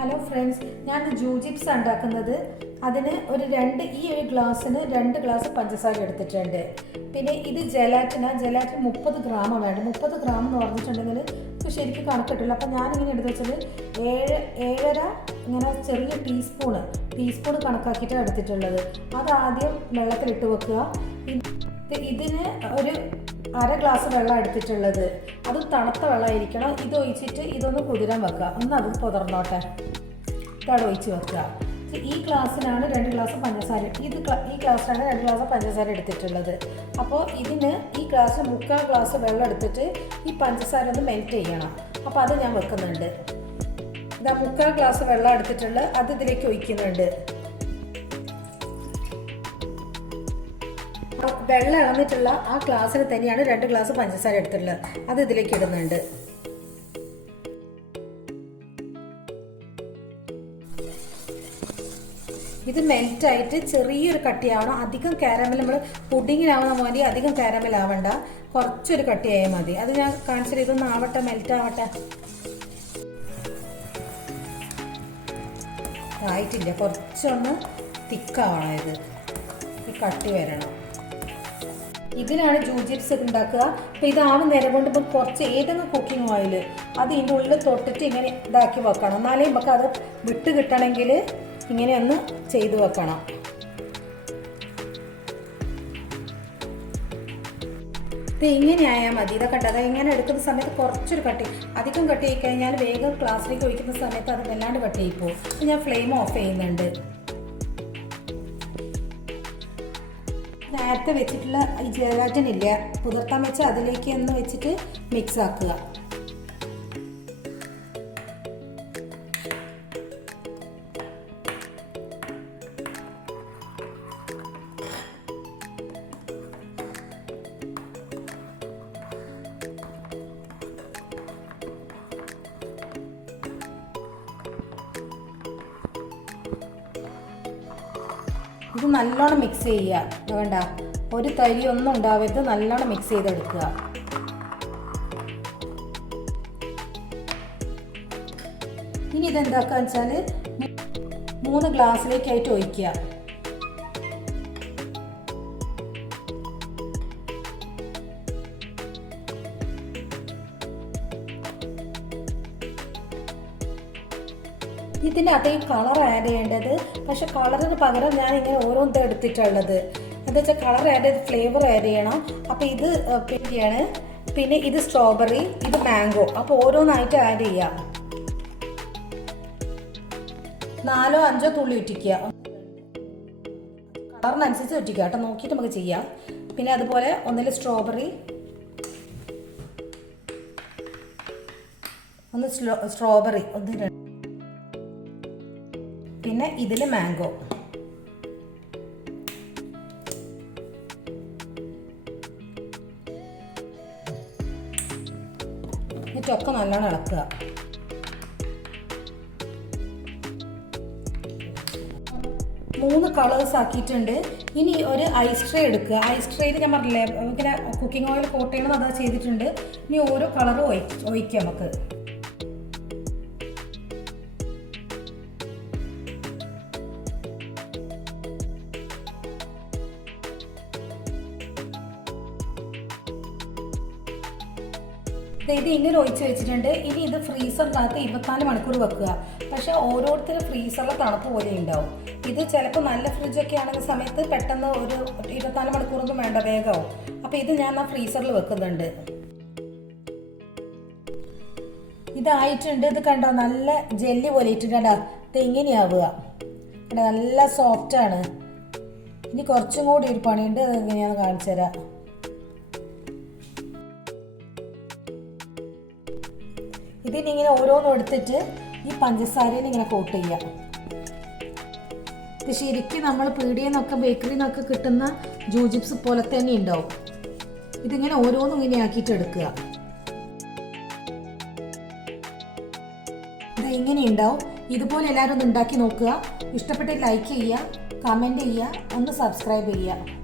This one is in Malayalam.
ഹലോ ഫ്രണ്ട്സ്, ഞാൻ ജൂജിപ്സ് ഉണ്ടാക്കുന്നത്. അതിന് ഈ ഗ്ലാസ്സിന് 2 ഗ്ലാസ് പഞ്ചസാര എടുത്തിട്ടുണ്ട്. പിന്നെ ഇത് ജലാറ്റിൻ 30 ഗ്രാം വേണ്ട. 30 ഗ്രാം എന്ന് പറഞ്ഞിട്ടുണ്ടെങ്കിൽ ശരിക്കും കണക്കിട്ടില്ല. അപ്പം ഞാനിങ്ങനെ എടുത്ത് വെച്ചത് 7.5 ഇങ്ങനെ ചെറിയ ടീസ്പൂൺ കണക്കാക്കിയിട്ടാണ് എടുത്തിട്ടുള്ളത്. അതാദ്യം വെള്ളത്തിലിട്ട് വെക്കുക. ഇതിന് ഒരു 1/2 ഗ്ലാസ് വെള്ളം എടുത്തിട്ടുള്ളത്. അത് തണുത്ത വെള്ളമായിരിക്കണം. ഇത് ഒഴിച്ചിട്ട് ഇതൊന്ന് കുതിരാൻ വെക്കുക. ഒന്ന് അത് പുതർന്നോട്ടെ. ഇതവിടെ ഒഴിച്ച് വെക്കുക. ഈ ഗ്ലാസ്സിനാണ് 2 ഗ്ലാസ് പഞ്ചസാര. ഈ ഗ്ലാസ്സിനാണ് 2 ഗ്ലാസ് പഞ്ചസാര എടുത്തിട്ടുള്ളത്. അപ്പോൾ ഇതിന് ഈ ഗ്ലാസ്സിന് 3/4 ഗ്ലാസ് വെള്ളം എടുത്തിട്ട് ഈ പഞ്ചസാര ഒന്ന് മെൽറ്റ് ചെയ്യണം. അപ്പോൾ അത് ഞാൻ വെക്കുന്നുണ്ട്. ഇതാ 3/4 ഗ്ലാസ് വെള്ളം എടുത്തിട്ടുള്ളത്. അത് ഇതിലേക്ക് ഒഴിക്കുന്നുണ്ട്. വെള്ളം ഇളന്നിട്ടുള്ള ആ ഗ്ലാസ്സിന് തന്നെയാണ് 2 ഗ്ലാസ് പഞ്ചസാര എടുത്തിട്ടുള്ളത്. അത് ഇതിലേക്ക് ഇടുന്നുണ്ട്. ഇത് മെൽറ്റായിട്ട് ചെറിയൊരു കട്ടിയാവണം. അധികം കാരമൽ, നമ്മൾ പുഡിങ്ങിനാവുന്ന മതി. അധികം കാരമൽ ആവണ്ട, കുറച്ചൊരു കട്ടിയായാൽ മതി. അത് ഞാൻ കാണിച്ചിട്ട് ഇതൊന്ന് ആവട്ടെ, മെൽറ്റ് ആവട്ടെ. ആയിട്ടില്ല, കുറച്ചൊന്ന് തിക്കാവണം. ഈ കട്ടി വരണം. ഇതിനാണ് ജൂജിപ്സ് ഉണ്ടാക്കുക. അപ്പോൾ ഇതാവുന്ന നേരം കൊണ്ട് ഇപ്പോൾ കുറച്ച് ഏതെങ്കിലും കുക്കിംഗ് ഓയിൽ അത് ഇതിൻ്റെ ഉള്ളിൽ തൊട്ടിട്ട് ഇങ്ങനെ ഇതാക്കി വെക്കണം. എന്നാലേ നമുക്ക് അത് വിട്ട് കിട്ടണമെങ്കിൽ ഇങ്ങനെ ഒന്ന് ചെയ്ത് വെക്കണം. ഇത് ഇങ്ങനെ ആയാൽ മതി. ഇതൊക്കെ ഉണ്ട്. ഇങ്ങനെ എടുക്കുന്ന സമയത്ത് കുറച്ചൊരു കട്ടി, അധികം കട്ടി ആയി കഴിഞ്ഞാൽ വേഗം ഗ്ലാസ്സിലേക്ക് ഒഴിക്കുന്ന സമയത്ത് അത് വല്ലാണ്ട് കട്ടി ആയി പോകും. ഞാൻ ഫ്ലെയിം ഓഫ് ചെയ്യുന്നുണ്ട്. നേരത്തെ വെച്ചിട്ടുള്ള ഈ ജലാറ്റിൻ ഇല്ല, പുതിർത്താൻ വെച്ച് അതിലേക്ക് ഒന്ന് വെച്ചിട്ട് മിക്സ് ആക്കുക. ഇത് നല്ലോണം മിക്സ് ചെയ്യുക. വേണ്ട, ഒരു തരി ഒന്നും ഉണ്ടാവരുത്. നല്ലോണം മിക്സ് ചെയ്തെടുക്കുക. ഇനി ഇതെന്താക്കുക വെച്ചാൽ 3 ഗ്ലാസ്സിലേക്കായിട്ട് ഒഴിക്കുക. ഇതിൻ്റെ അതേ കളർ ആഡ് ചെയ്യേണ്ടത്. പക്ഷെ കളറിന് പകരം ഞാൻ ഇങ്ങനെ ഓരോന്നും എടുത്തിട്ടുള്ളത്. എന്താ വെച്ചാൽ കളർ ആഡ് ചെയ്ത് ഫ്ലേവർ ആഡ് ചെയ്യണം. അപ്പോൾ ഇത് പിന്നെയാണ്. പിന്നെ ഇത് സ്ട്രോബെറി, ഇത് മാംഗോ. അപ്പോൾ ഓരോന്നായിട്ട് ആഡ് ചെയ്യാം. 4 or 5 തുള്ളി ഇട്ടിക്കുക. കളറിനനുസരിച്ച് ഇട്ടിക്കുക കേട്ടോ, നോക്കിയിട്ട് നമുക്ക് ചെയ്യാം. പിന്നെ അതുപോലെ ഒന്നിൽ സ്ട്രോബെറി, സ്ട്രോബെറി ഒന്ന്, പിന്നെ ഇതിൽ മാംഗോ. എന്നിട്ടൊക്കെ നല്ലോണം ഇളക്കുക. മൂന്ന് കളേഴ്സ് ആക്കിയിട്ടുണ്ട്. ഇനി ഒരു ഐസ് ട്രേ എടുക്കുക. ഐസ് ട്രേയിൽ ഞാൻ പറഞ്ഞില്ലേ ഇങ്ങനെ കുക്കിംഗ് ഓയിൽ കോട്ട് ചെയ്യണം, അതാ ചെയ്തിട്ടുണ്ട്. ഇനി ഓരോ കളറും ഒഴിക്കാം നമുക്ക്. ഇത് ഇങ്ങനെ ഒഴിച്ച് വെച്ചിട്ടുണ്ട്. ഇനി ഇത് ഫ്രീസറിനകത്ത് 24 മണിക്കൂർ വെക്കുക. പക്ഷേ ഓരോരുത്തരും ഫ്രീസറിലെ തണുപ്പ് പോലെ ഉണ്ടാവും. ഇത് ചിലപ്പോൾ നല്ല ഫ്രിഡ്ജൊക്കെ ആണെന്ന സമയത്ത് പെട്ടെന്ന് ഒരു 24 മണിക്കൂറൊന്നും വേണ്ട, വേഗമാവും. അപ്പോൾ ഇത് ഞാൻ ഫ്രീസറിൽ വെക്കുന്നുണ്ട്. ഇതായിട്ടുണ്ട്. ഇത് കണ്ടോ, നല്ല ജെല്ലി പോലെ ഇട്ടിട്ടുണ്ടോ. ഇത് ഇങ്ങനെയാവുക. നല്ല സോഫ്റ്റാണ്. ഇനി കുറച്ചും കൂടി ഒരു പണിയുണ്ട്. അത് എങ്ങനെയാണെന്ന് കാണിച്ചു തരാം. ഇതിനിങ്ങനെ ഓരോന്നും എടുത്തിട്ട് ഈ പഞ്ചസാരയിൽ ഇങ്ങനെ കോട്ട് ചെയ്യാം. ഇത് ശരിക്കും നമ്മൾ പീടികയിൽ നിന്നൊക്കെ ബേക്കറിയിൽ നിന്നൊക്കെ കിട്ടുന്ന ജൂജിപ്സ് പോലെ തന്നെ ഉണ്ടാവും. ഇതിങ്ങനെ ഓരോന്നും ഇങ്ങനെ ആക്കിയിട്ട് എടുക്കുക. ഇത് ഇങ്ങനെ ഉണ്ടാവും. ഇതുപോലെ എല്ലാവരും ഒന്ന് ഉണ്ടാക്കി നോക്കുക. ഇഷ്ടപ്പെട്ട് ലൈക്ക് ചെയ്യുക, കമൻറ്റ് ചെയ്യുക, ഒന്ന് സബ്സ്ക്രൈബ് ചെയ്യുക.